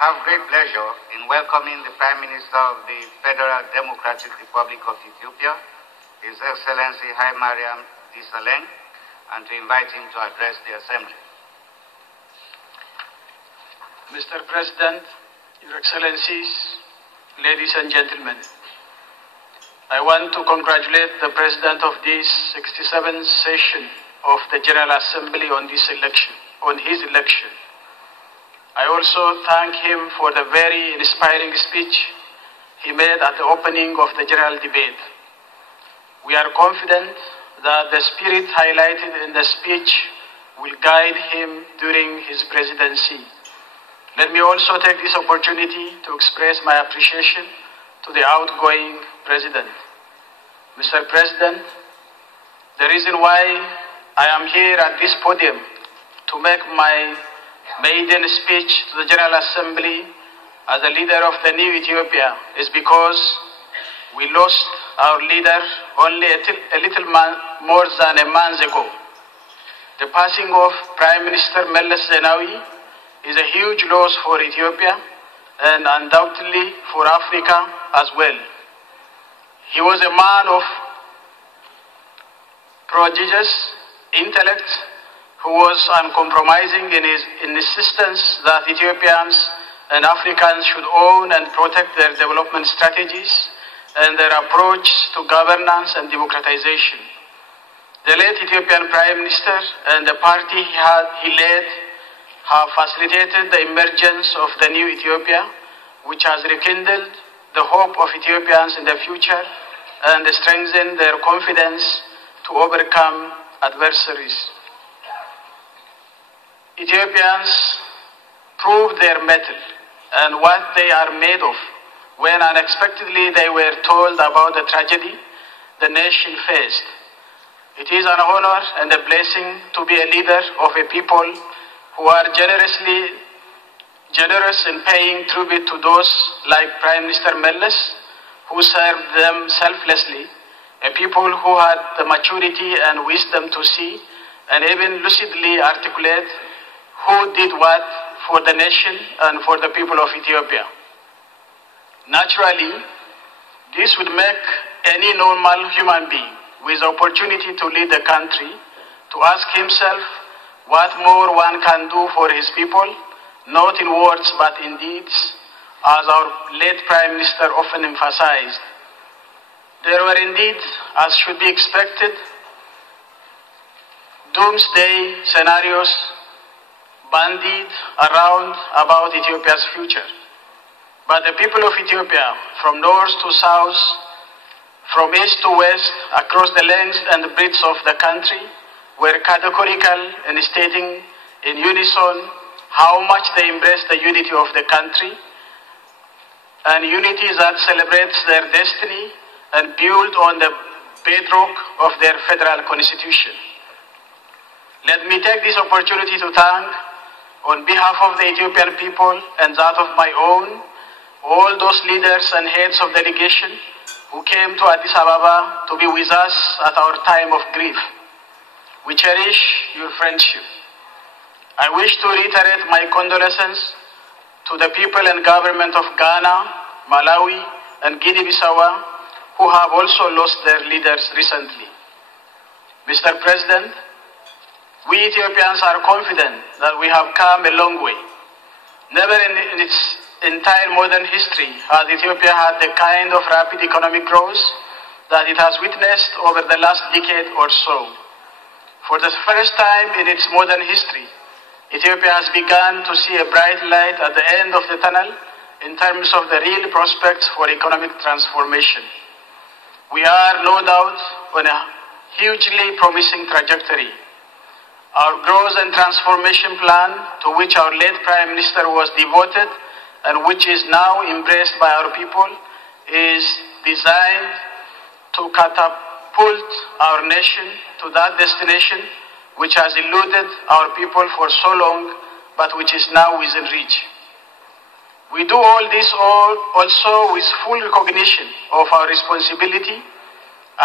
have great pleasure in welcoming the Prime Minister of the Federal Democratic Republic of Ethiopia, His Excellency Hailemariam Desalegn, and to invite him to address the Assembly. Mr. President, Your Excellencies, ladies and gentlemen, I want to congratulate the President of this 67th session of the General Assembly on his election. I also thank him for the very inspiring speech he made at the opening of the general debate. We are confident that the spirit highlighted in the speech will guide him during his presidency. Let me also take this opportunity to express my appreciation to the outgoing President. Mr. President, the reason why I am here at this podium to make my maiden speech to the General Assembly as the leader of the new Ethiopia is because we lost our leader only a little more than a month ago. The passing of Prime Minister Meles Zenawi is a huge loss for Ethiopia and undoubtedly for Africa as well. He was a man of prodigious intellect who was uncompromising in his insistence that Ethiopians and Africans should own and protect their development strategies and their approach to governance and democratization. The late Ethiopian Prime Minister and the party he led have facilitated the emergence of the new Ethiopia, which has rekindled the hope of Ethiopians in the future and strengthened their confidence to overcome adversaries. Ethiopians proved their mettle and what they are made of when unexpectedly they were told about the tragedy the nation faced. It is an honor and a blessing to be a leader of a people who are generous in paying tribute to those like Prime Minister Meles, who served them selflessly, a people who had the maturity and wisdom to see and even lucidly articulate who did what for the nation and for the people of Ethiopia. Naturally, this would make any normal human being with the opportunity to lead the country to ask himself what more one can do for his people, not in words but in deeds, as our late Prime Minister often emphasized. There were indeed, as should be expected, doomsday scenarios bandied around about Ethiopia's future. But the people of Ethiopia, from north to south, from east to west, across the length and the breadth of the country, were categorical in stating in unison how much they embrace the unity of the country, and unity that celebrates their destiny and built on the bedrock of their federal constitution. Let me take this opportunity to thank, on behalf of the Ethiopian people and that of my own, all those leaders and heads of delegation who came to Addis Ababa to be with us at our time of grief. We cherish your friendship. I wish to reiterate my condolences to the people and government of Ghana, Malawi, and Guinea-Bissau, who have also lost their leaders recently. Mr. President, we Ethiopians are confident that we have come a long way. Never in its entire modern history has Ethiopia had the kind of rapid economic growth that it has witnessed over the last decade or so. For the first time in its modern history, Ethiopia has begun to see a bright light at the end of the tunnel in terms of the real prospects for economic transformation. We are no doubt on a hugely promising trajectory. Our growth and transformation plan, to which our late Prime Minister was devoted and which is now embraced by our people, is designed to catapult our nation to that destination which has eluded our people for so long, but which is now within reach. We do all this also with full recognition of our responsibility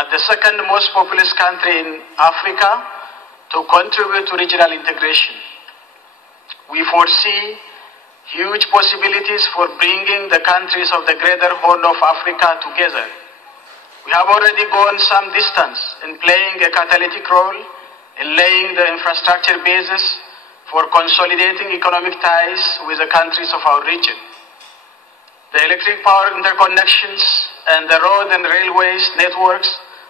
as the second most populous country in Africa to contribute to regional integration. We foresee huge possibilities for bringing the countries of the greater Horn of Africa together. We have already gone some distance in playing a catalytic role in laying the infrastructure basis for consolidating economic ties with the countries of our region. The electric power interconnections and the road and railways networks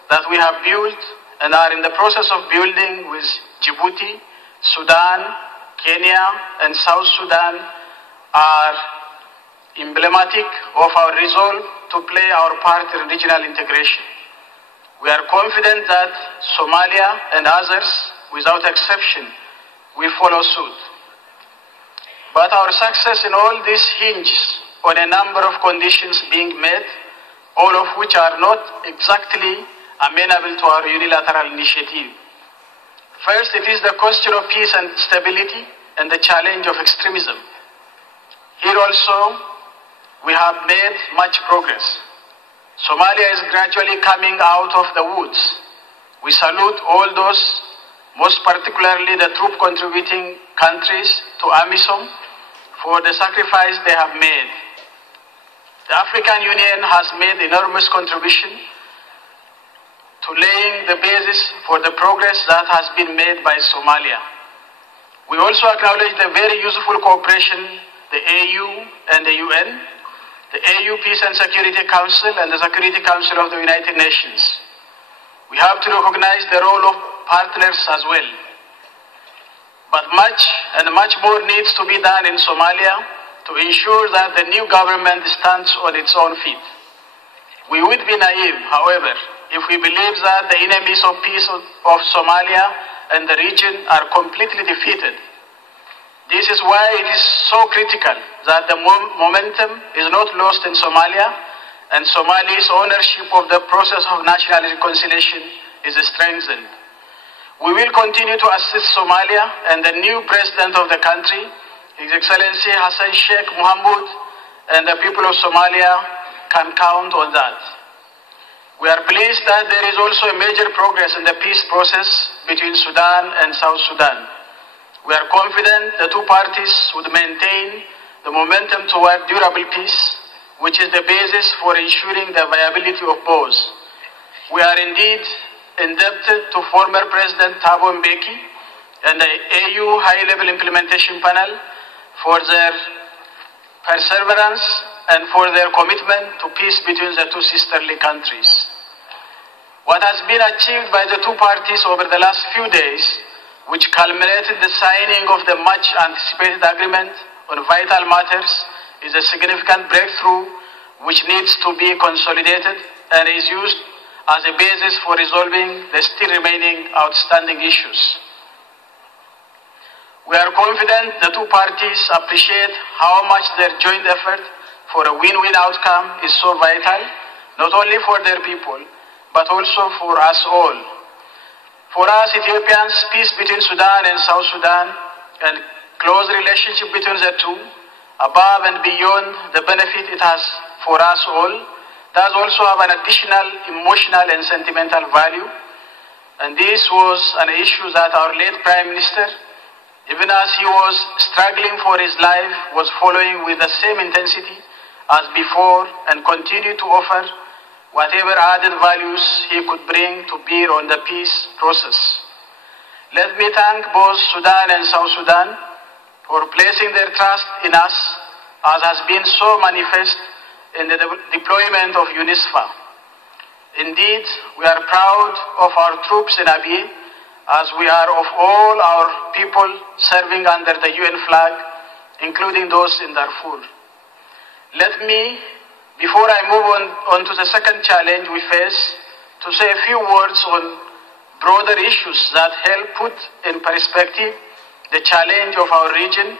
that we have built and are in the process of building with Djibouti, Sudan, Kenya, and South Sudan are emblematic of our resolve to play our part in regional integration. We are confident that Somalia and others, without exception, will follow suit. But our success in all this hinges on a number of conditions being met, all of which are not exactly amenable to our unilateral initiative. First, it is the question of peace and stability and the challenge of extremism. Here also, we have made much progress. Somalia is gradually coming out of the woods. We salute all those, most particularly the troop-contributing countries to AMISOM, for the sacrifice they have made. The African Union has made enormous contribution to laying the basis for the progress that has been made by Somalia. We also acknowledge the very useful cooperation the AU and the UN, the AU Peace and Security Council and the Security Council of the United Nations. We have to recognize the role of partners as well. But much more needs to be done in Somalia to ensure that the new government stands on its own feet. We would be naive, however, if we believe that the enemies of peace of Somalia and the region are completely defeated. This is why it is so critical that the momentum is not lost in Somalia and Somalia's ownership of the process of national reconciliation is strengthened. We will continue to assist Somalia and the new president of the country, His Excellency Hassan Sheikh Mohamud, and the people of Somalia can count on that. We are pleased that there is also a major progress in the peace process between Sudan and South Sudan. We are confident the two parties would maintain the momentum toward durable peace, which is the basis for ensuring the viability of both. We are indeed indebted to former President Thabo Mbeki and the AU High-Level Implementation Panel for their perseverance and for their commitment to peace between the two sisterly countries. What has been achieved by the two parties over the last few days, which culminated the signing of the much-anticipated agreement on vital matters, is a significant breakthrough which needs to be consolidated and is used as a basis for resolving the still remaining outstanding issues. We are confident the two parties appreciate how much their joint effort for a win-win outcome is so vital, not only for their people, but also for us all. For us Ethiopians, peace between Sudan and South Sudan and close relationship between the two, above and beyond the benefit it has for us all, does also have an additional emotional and sentimental value. And this was an issue that our late Prime Minister, even as he was struggling for his life, was following with the same intensity as before and continued to offer whatever added values he could bring to bear on the peace process. Let me thank both Sudan and South Sudan for placing their trust in us, as has been so manifest in the deployment of UNISFA. Indeed, we are proud of our troops in Abyei, as we are of all our people serving under the UN flag, including those in Darfur. Let me, before I move on to the second challenge we face, to say a few words on broader issues that help put in perspective the challenge of our region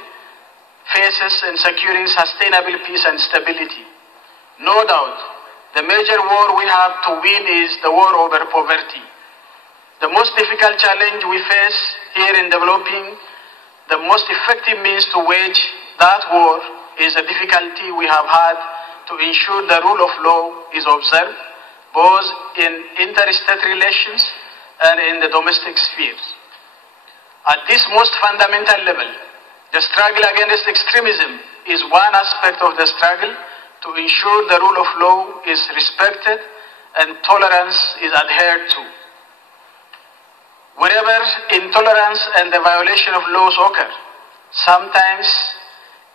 faces in securing sustainable peace and stability. No doubt, the major war we have to win is the war over poverty. The most difficult challenge we face here in developing the most effective means to wage that war is the difficulty we have had to ensure the rule of law is observed, both in interstate relations and in the domestic sphere. At this most fundamental level, The struggle against extremism is one aspect of the struggle to ensure the rule of law is respected and tolerance is adhered to. Wherever intolerance and the violation of laws occur, sometimes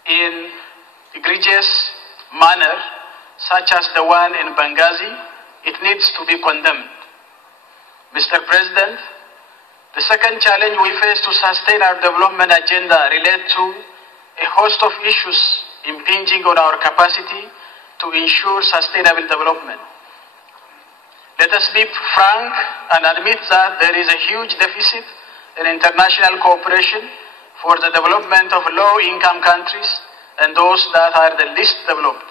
in egregious manner, such as the one in Benghazi, it needs to be condemned. Mr. President, the second challenge we face to sustain our development agenda relates to a host of issues impinging on our capacity to ensure sustainable development. Let us be frank and admit that there is a huge deficit in international cooperation for the development of low-income countries and those that are the least developed.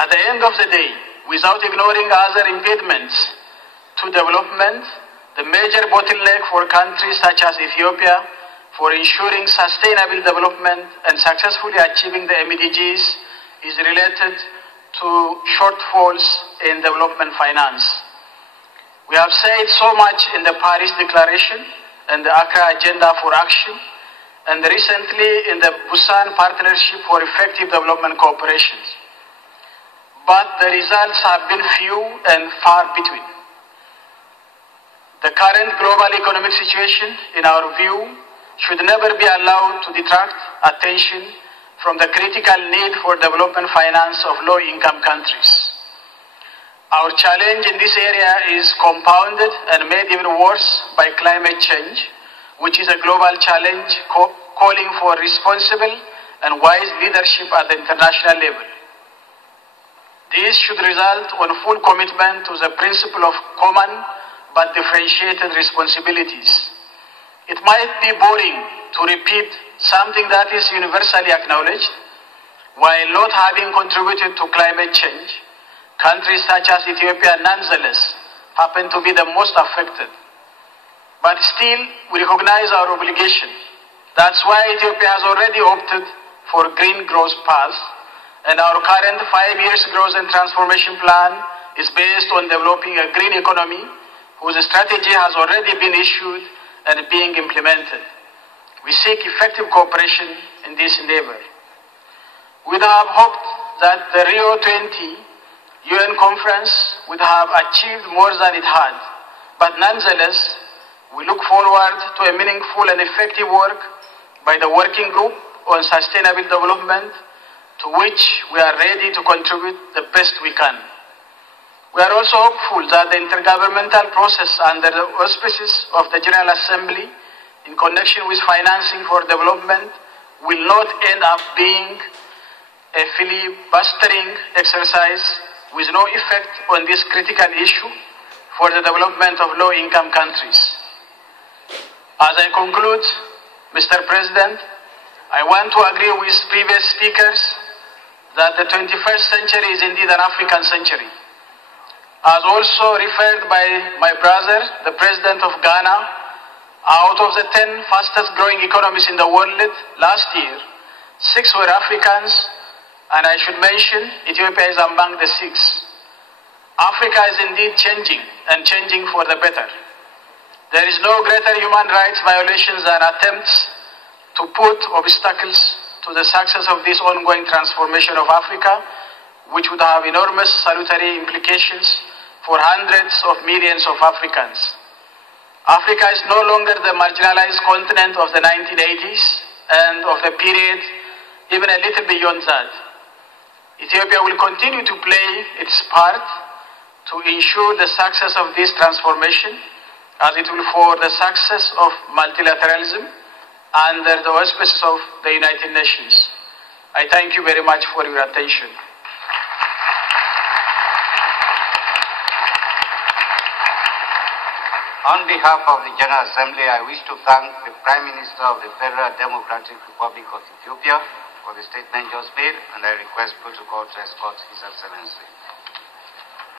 At the end of the day, without ignoring other impediments to development, the major bottleneck for countries such as Ethiopia for ensuring sustainable development and successfully achieving the MDGs is related to shortfalls in development finance. We have said so much in the Paris Declaration and the Accra Agenda for Action, and recently in the Busan Partnership for Effective Development Cooperation. But the results have been few and far between. The current global economic situation, in our view, should never be allowed to detract attention from the critical need for development finance of low-income countries. Our challenge in this area is compounded and made even worse by climate change, which is a global challenge calling for responsible and wise leadership at the international level. This should result in full commitment to the principle of common but differentiated responsibilities. It might be boring to repeat something that is universally acknowledged. While not having contributed to climate change, countries such as Ethiopia nonetheless happen to be the most affected. But still, we recognize our obligation. That's why Ethiopia has already opted for green growth path, and our current 5 years growth and transformation plan is based on developing a green economy whose strategy has already been issued and being implemented. We seek effective cooperation in this endeavor. We have hoped that the Rio 20 UN conference would have achieved more than it had, but nonetheless, we look forward to a meaningful and effective work by the Working Group on Sustainable Development, to which we are ready to contribute the best we can. We are also hopeful that the intergovernmental process under the auspices of the General Assembly in connection with financing for development will not end up being a filibustering exercise with no effect on this critical issue for the development of low-income countries. As I conclude, Mr. President, I want to agree with previous speakers that the 21st century is indeed an African century. As also referred by my brother, the President of Ghana, out of the 10 fastest growing economies in the world last year, 6 were Africans, and I should mention Ethiopia is among the 6. Africa is indeed changing, and changing for the better. There is no greater human rights violations than attempts to put obstacles to the success of this ongoing transformation of Africa, which would have enormous salutary implications for hundreds of millions of Africans. Africa is no longer the marginalized continent of the 1980s and of the period even a little beyond that. Ethiopia will continue to play its part to ensure the success of this transformation, as it will for the success of multilateralism under the auspices of the United Nations. I thank you very much for your attention. On behalf of the General Assembly, I wish to thank the Prime Minister of the Federal Democratic Republic of Ethiopia for the statement just made, and I request protocol to escort His Excellency.